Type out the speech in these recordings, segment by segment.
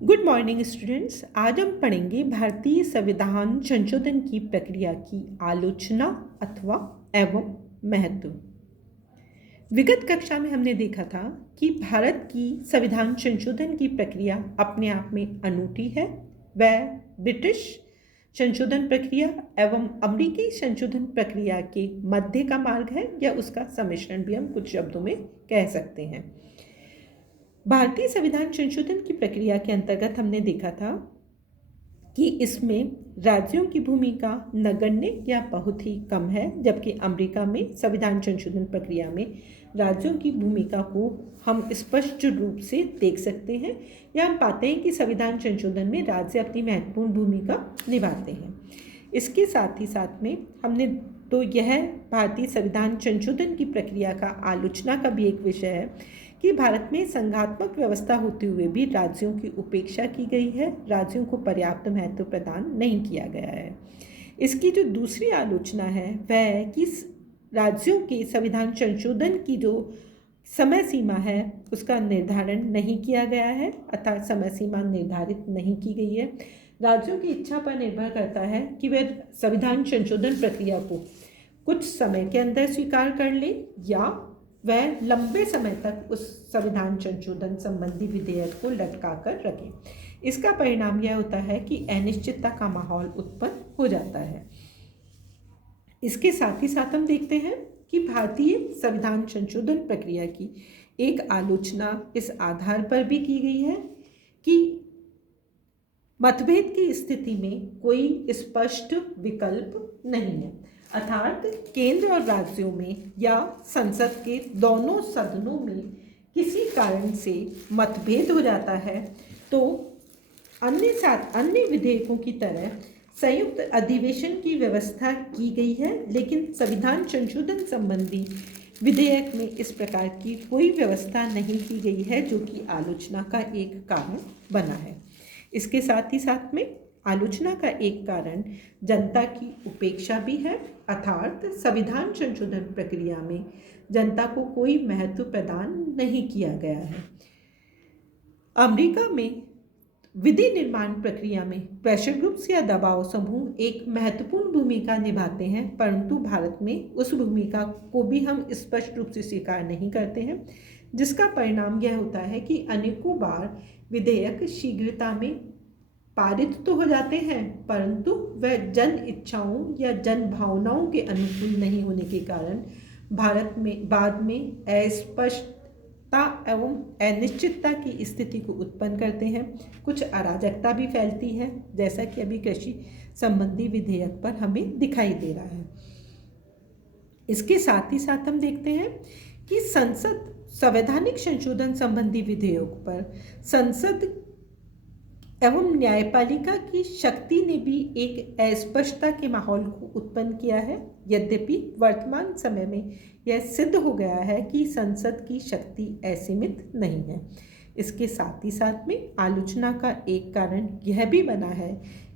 Good morning students. आज हम पढ़ेंगे भारतीय संविधान संशोधन की प्रक्रिया की आलोचना अथवा एवं महत्व। विगत कक्षा में हमने देखा था कि भारत की संविधान संशोधन की प्रक्रिया अपने आप में अनूठी है। वह ब्रिटिश संशोधन प्रक्रिया एवं अमेरिकी संशोधन प्रक्रिया के मध्य का मार्ग है, या उसका सम्मिश्रण भी हम कुछ शब्दों में कह सकते हैं। भारतीय संविधान संशोधन की प्रक्रिया के अंतर्गत हमने देखा था कि इसमें राज्यों की भूमिका नगण्य या बहुत ही कम है, जबकि अमेरिका में संविधान संशोधन प्रक्रिया में राज्यों की भूमिका को हम स्पष्ट रूप से देख सकते हैं, या हम पाते हैं कि संविधान संशोधन में राज्य अपनी महत्वपूर्ण भूमिका निभाते हैं। इसके साथ ही साथ में हमने तो यह भारतीय संविधान संशोधन की प्रक्रिया का आलोचना का भी एक विषय है कि भारत में संघात्मक व्यवस्था होते हुए भी राज्यों की उपेक्षा की गई है, राज्यों को पर्याप्त महत्व प्रदान नहीं किया गया है। इसकी जो दूसरी आलोचना है वह है कि राज्यों के संविधान संशोधन की जो समय सीमा है उसका निर्धारण नहीं किया गया है, अर्थात समय सीमा निर्धारित नहीं की गई है। राज्यों की इच्छा पर निर्भर करता है कि वे संविधान संशोधन प्रक्रिया को कुछ समय के अंदर स्वीकार कर ले या वह लंबे समय तक उस संविधान संशोधन संबंधी विधेयक को लटका कर रखें। इसका परिणाम यह होता है कि अनिश्चितता का माहौल उत्पन्न हो जाता है। इसके साथ ही साथ हम देखते हैं कि भारतीय संविधान संशोधन प्रक्रिया की एक आलोचना इस आधार पर भी की गई है कि मतभेद की स्थिति में कोई स्पष्ट विकल्प नहीं है, अर्थात केंद्र और राज्यों में या संसद के दोनों सदनों में किसी कारण से मतभेद हो जाता है तो अन्य विधेयकों की तरह संयुक्त अधिवेशन की व्यवस्था की गई है, लेकिन संविधान संशोधन संबंधी विधेयक में इस प्रकार की कोई व्यवस्था नहीं की गई है, जो कि आलोचना का एक कारण बना है। इसके साथ ही साथ में आलोचना का एक कारण जनता की उपेक्षा भी है, अर्थात संविधान संशोधन प्रक्रिया में जनता को कोई महत्व प्रदान नहीं किया गया है। अमेरिका में विधि निर्माण प्रक्रिया में प्रेशर ग्रुप्स या दबाव समूह एक महत्वपूर्ण भूमिका निभाते हैं, परंतु भारत में उस भूमिका को भी हम स्पष्ट रूप से स्वीकार नहीं करते हैं, जिसका परिणाम यह होता है कि अनेकों बार विधेयक शीघ्रता में पारित तो हो जाते हैं, परंतु वह जन इच्छाओं या जन भावनाओं के अनुकूल नहीं होने के कारण भारत में बाद में अस्पष्टता एवं अनिश्चितता की स्थिति को उत्पन्न करते हैं। कुछ अराजकता भी फैलती है, जैसा कि अभी कृषि संबंधी विधेयक पर हमें दिखाई दे रहा है। इसके साथ ही साथ हम देखते हैं कि संसद संवैधानिक संशोधन संबंधी विधेयक पर संसद एवं न्यायपालिका की शक्ति ने भी एक अस्पष्टता के माहौल को उत्पन्न किया है। यद्यपि वर्तमान समय में यह सिद्ध हो गया है कि संसद की शक्ति असीमित नहीं है। इसके साथ ही साथ में आलोचना का एक कारण यह भी बना है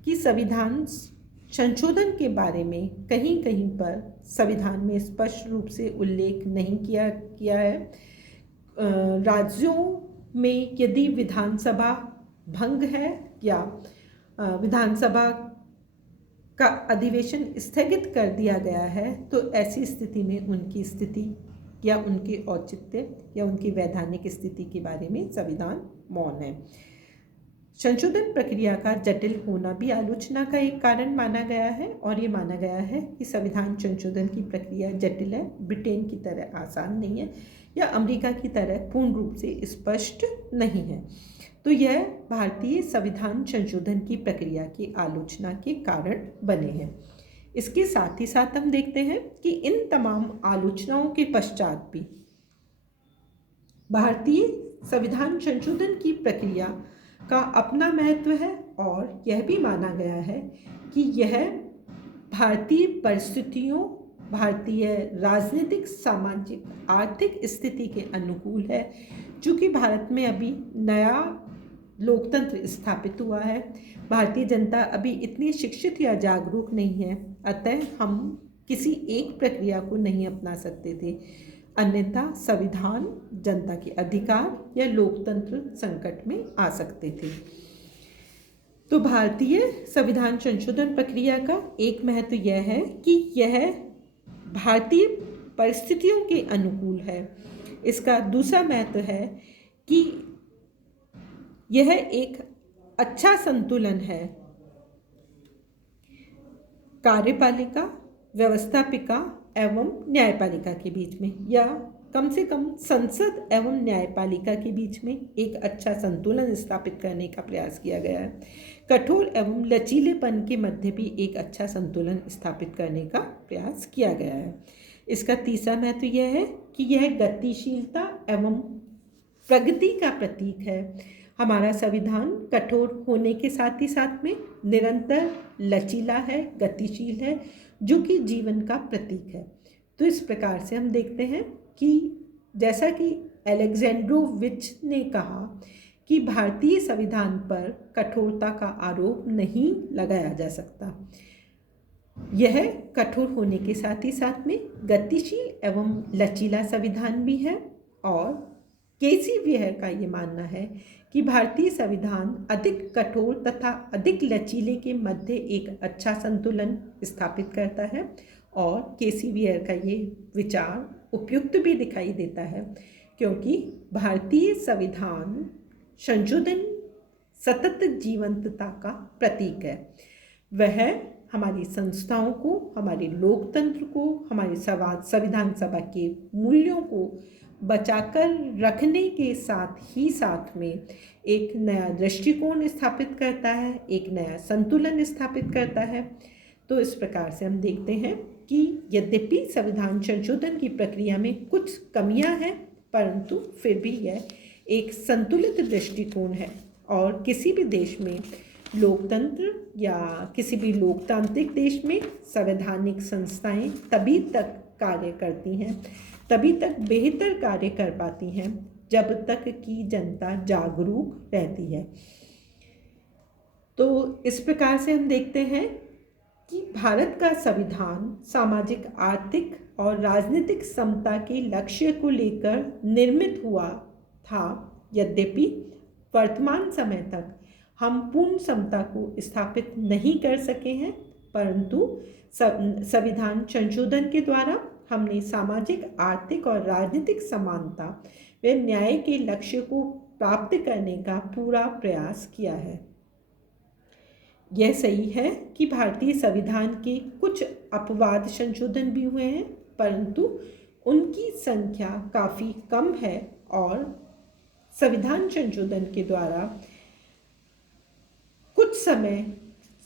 कि संविधान संशोधन के बारे में कहीं कहीं पर संविधान में स्पष्ट रूप से उल्लेख नहीं किया है। राज्यों में यदि विधानसभा भंग है या विधानसभा का अधिवेशन स्थगित कर दिया गया है, तो ऐसी स्थिति में उनकी स्थिति या उनके औचित्य या उनकी वैधानिक स्थिति के बारे में संविधान मौन है। संशोधन प्रक्रिया का जटिल होना भी आलोचना का एक कारण माना गया है, और ये माना गया है कि संविधान संशोधन की प्रक्रिया जटिल है, ब्रिटेन की तरह आसान नहीं है या अमेरिका की तरह पूर्ण रूप से स्पष्ट नहीं है। तो यह भारतीय संविधान संशोधन की प्रक्रिया की आलोचना के कारण बने हैं। इसके साथ ही साथ हम देखते हैं कि इन तमाम आलोचनाओं के पश्चात भी भारतीय संविधान संशोधन की प्रक्रिया का अपना महत्व है, और यह भी माना गया है कि यह भारतीय परिस्थितियों, भारतीय राजनीतिक, सामाजिक, आर्थिक स्थिति के अनुकूल है। चूँकि भारत में अभी नया लोकतंत्र स्थापित हुआ है, भारतीय जनता अभी इतनी शिक्षित या जागरूक नहीं है, अतः हम किसी एक प्रक्रिया को नहीं अपना सकते थे, अन्यथा संविधान, जनता के अधिकार या लोकतंत्र संकट में आ सकते थे। तो भारतीय संविधान संशोधन प्रक्रिया का एक महत्व यह है कि यह भारतीय परिस्थितियों के अनुकूल है। इसका दूसरा महत्व है कि यह एक अच्छा संतुलन है कार्यपालिका, व्यवस्थापिका एवं न्यायपालिका के बीच में, या कम से कम संसद एवं न्यायपालिका के बीच में एक अच्छा संतुलन स्थापित करने का प्रयास किया गया है। कठोर एवं लचीलेपन के मध्य भी एक अच्छा संतुलन स्थापित करने का प्रयास किया गया है। इसका तीसरा महत्व यह है कि यह गतिशीलता एवं प्रगति का प्रतीक है। हमारा संविधान कठोर होने के साथ ही साथ में निरंतर लचीला है, गतिशील है, जो कि जीवन का प्रतीक है। तो इस प्रकार से हम देखते हैं कि जैसा कि अलेक्जेंड्रोविच ने कहा कि भारतीय संविधान पर कठोरता का आरोप नहीं लगाया जा सकता। यह कठोर होने के साथ ही साथ में गतिशील एवं लचीला संविधान भी है। और केसी वेयर का ये मानना है कि भारतीय संविधान अधिक कठोर तथा अधिक लचीले के मध्य एक अच्छा संतुलन स्थापित करता है। और केसी वेयर का ये विचार उपयुक्त भी दिखाई देता है, क्योंकि भारतीय संविधान संशोधन सतत जीवंतता का प्रतीक है। वह हमारी संस्थाओं को, हमारे लोकतंत्र को, हमारे संविधान सभा के मूल्यों को बचाकर रखने के साथ में एक नया दृष्टिकोण स्थापित करता है, एक नया संतुलन स्थापित करता है। तो इस प्रकार से हम देखते हैं कि यद्यपि संविधान संशोधन की प्रक्रिया में कुछ कमियां हैं, परंतु फिर भी यह एक संतुलित दृष्टिकोण है। और किसी भी देश में लोकतंत्र या किसी भी लोकतांत्रिक देश में संवैधानिक संस्थाएं तभी तक कार्य करती हैं, तभी तक बेहतर कार्य कर पाती हैं, जब तक कि जनता जागरूक रहती है। तो इस प्रकार से हम देखते हैं कि भारत का संविधान सामाजिक, आर्थिक और राजनीतिक समता के लक्ष्य को लेकर निर्मित हुआ था। यद्यपि वर्तमान समय तक हम पूर्ण समता को स्थापित नहीं कर सके हैं, परंतु संविधान संशोधन के द्वारा हमने सामाजिक, आर्थिक और राजनीतिक समानता व न्याय के लक्ष्य को प्राप्त करने का पूरा प्रयास किया है। यह सही है कि भारतीय संविधान के कुछ अपवाद संशोधन भी हुए हैं, परंतु उनकी संख्या काफ़ी कम है। और संविधान संशोधन के द्वारा कुछ समय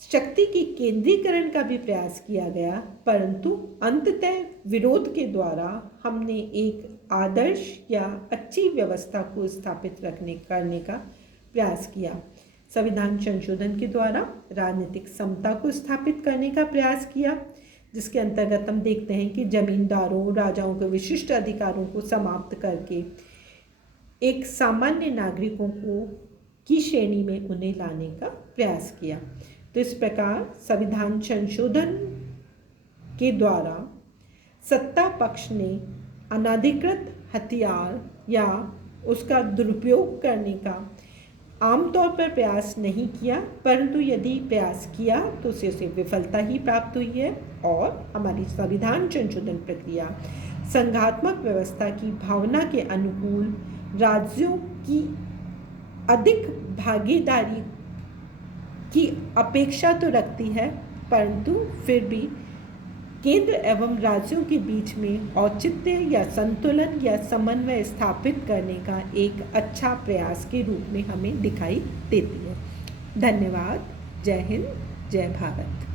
शक्ति के केंद्रीकरण का भी प्रयास किया गया, परंतु अंततः विरोध के द्वारा हमने एक आदर्श या अच्छी व्यवस्था को स्थापित करने का प्रयास किया। संविधान संशोधन के द्वारा राजनीतिक समता को स्थापित करने का प्रयास किया, जिसके अंतर्गत हम देखते हैं कि जमींदारों, राजाओं के विशिष्ट अधिकारों को समाप्त करके एक सामान्य नागरिकों की श्रेणी में उन्हें लाने का प्रयास किया। तो इस प्रकार संविधान संशोधन के द्वारा सत्ता पक्ष ने अनधिकृत हथियार या उसका दुरुपयोग करने का आमतौर पर प्रयास नहीं किया, परंतु यदि प्रयास किया तो उसे विफलता ही प्राप्त हुई है। और हमारी संविधान संशोधन प्रक्रिया संघात्मक व्यवस्था की भावना के अनुकूल राज्यों की अधिक भागीदारी की अपेक्षा तो रखती है, परंतु फिर भी केंद्र एवं राज्यों के बीच में औचित्य या संतुलन या समन्वय स्थापित करने का एक अच्छा प्रयास के रूप में हमें दिखाई देती है। धन्यवाद। जय हिंद, जय भारत।